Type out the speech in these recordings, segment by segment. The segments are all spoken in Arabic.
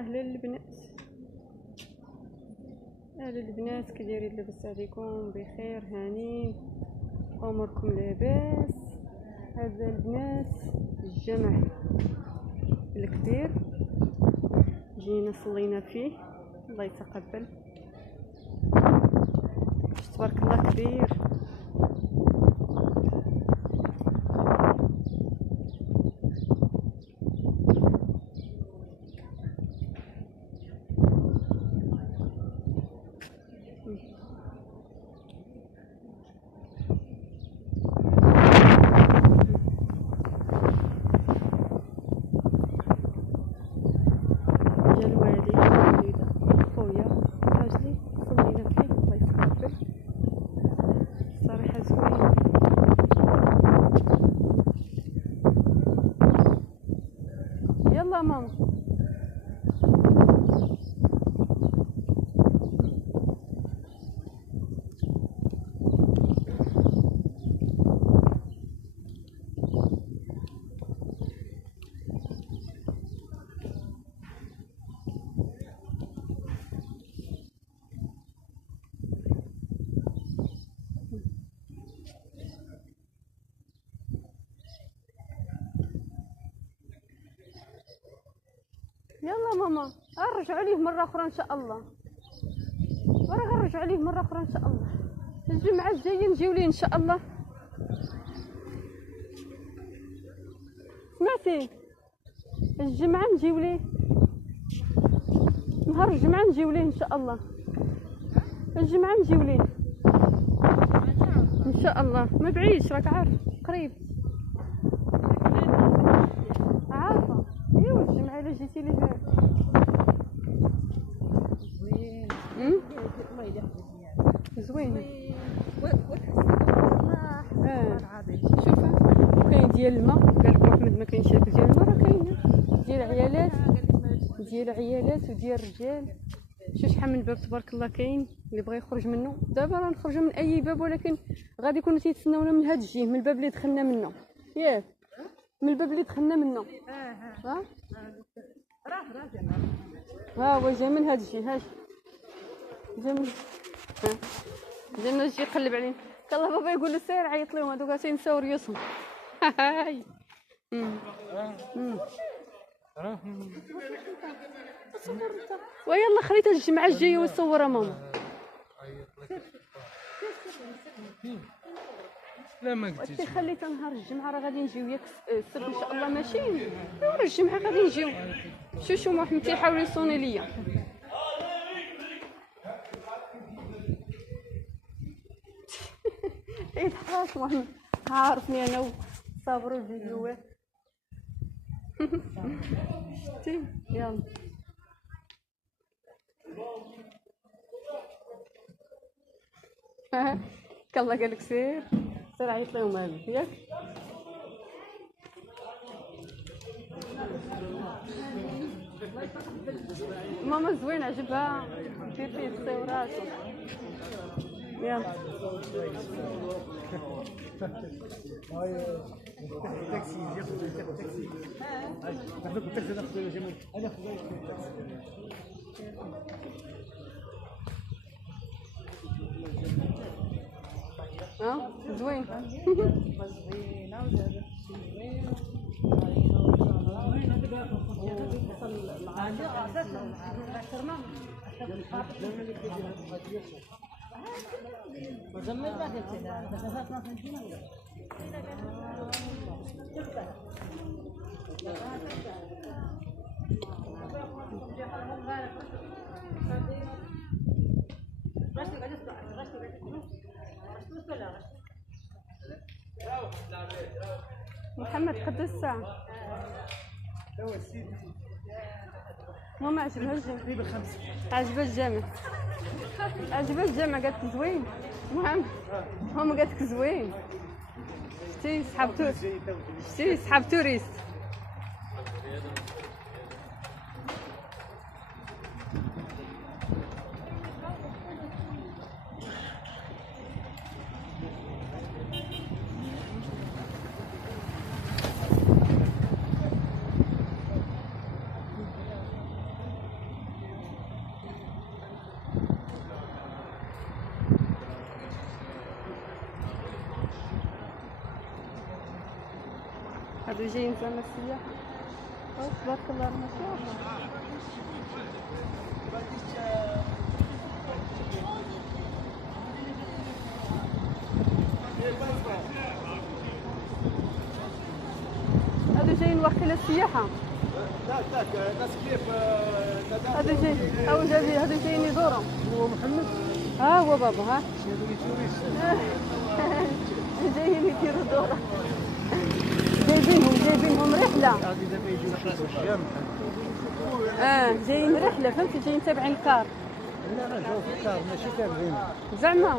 اهلا البنات، اهلا البنات، كي دايرين؟ لاباس عليكم؟ بخير؟ هانين؟ اموركم لاباس؟ هذا البنات الجمع الكبير جينا صلينا فيه، الله يتقبل. تبارك الله كبير. يلا ماما. يلا ماما، غنرجعوا ليه مره اخرى ان شاء الله، غنرجعوا ليه مره اخرى ان شاء الله. الجمعه الجايه نجيو ليه ان شاء الله. سمعتي؟ الجمعه نجيو ليه، نهار الجمعه نجيو ليه ان شاء الله. الجمعه نجيو ليه ان شاء الله، ما بعيدش راك عارف، قريب. عارفه ايوا الجمعه الا جيتي ليه زوين. شوفها كاين ديال الماء، قال لك محمد ما كاينش هاك ديال الماء، راه كاينه ديال عيالات، ديال عيالات وديال الرجال. شوف شحال من باب تبارك الله كاين اللي بغى يخرج منه. دابا راه نخرجوا من اي باب، ولكن غادي يكونوا تيتسناونا من هاد الجهه، من الباب اللي دخلنا منه، ياك من الباب اللي دخلنا منه. ها ها هو جا من هاد الجهه، هاش جا من جا من الجهه يقلب علينا. كالله بابا يقول له سير عيط لهم هذوك تينساو ريوسهم. هاي ويلا خليتها الجمعه الجايه وصورها ماما. لا ما قلتيش خليتها نهار الجمعه، راه غادي نجيو ياك السبت ان شاء الله، ماشي نهار الجمعه غادي نجيو. شوشو محمد تيحاول يصوني ليا. يضحك محمد، عارفني انا وصابروا الفيديوهات. شتي؟ يلا كالله قالك سير عيط لهم هذوك، ياك ماما زوين عجبها، دير فيه التصويرات. يلا التاكسي ياخذ التاكسي، ناخذ التاكسي ناخذ جميل. انا خذ زوين. محمد قد الساعة ماما عجبها الجامع، عجبها الجامع، عجبها الجامع، قالت زوين. محمد ماما قالت زوين. شتي صحاب توريست. هادو جايين زعما السياحة. تبارك الله ما شاء الله. هادو جايين واقيلا السياحة. لا ناس كيف هادو جايين هادو جايين يدوروا. هو محمد ها هو بابا ها هادو توريست جايين يديروا دورة. جايبينهم رحلة. غادي دابا يجيو يشوفوا الجامع جايين رحلة فهمتي جايين تابعين الكار. لا جاو في الدار ماشي تابعين زعما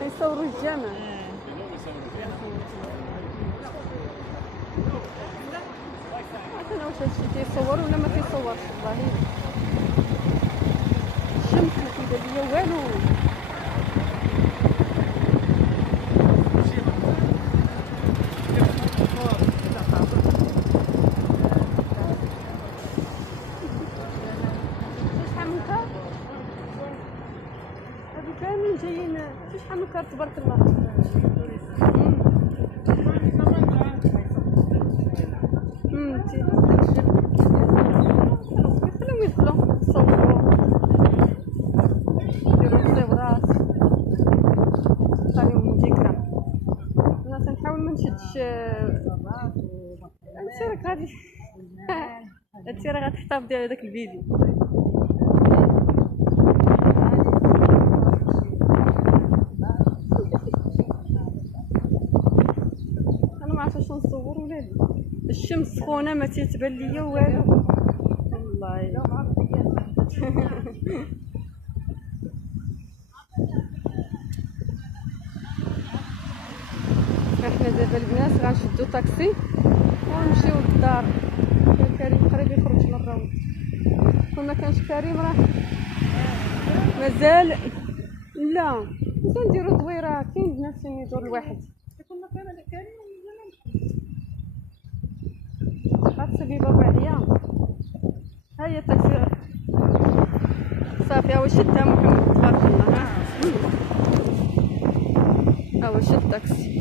كيصوروا الجامع. انا واش هادشي كيصور ولا ما كيصورش والله. الشمس ما كيبان ليا والو. شحال من كار هادو كاملين جايين شحال من كار تبارك الله. خليهم يدخلوا يصوروا يديروا تصويرات خليهم ذكرى. انا تنحاول ما نشدش انت راك غادي انت راه غتحتفظي على داك الفيديو. انا ما عرفتش واش نصور ولادي. الشمس سخونه ما تيتبان ليا والو والله. احنا دابا البنات غنشدو طاكسي ونمشيو للدار. كريم قريب يخرج من الراوند. كون ما كانش كريم راه مازال لا مازال نديرو دويره. كاين بنات فين يدور الواحد. غتسبي بابا عليا. ها هي الطاكسي صافي. هو شدها محمد تبارك الله. ها هو شد الطاكسي.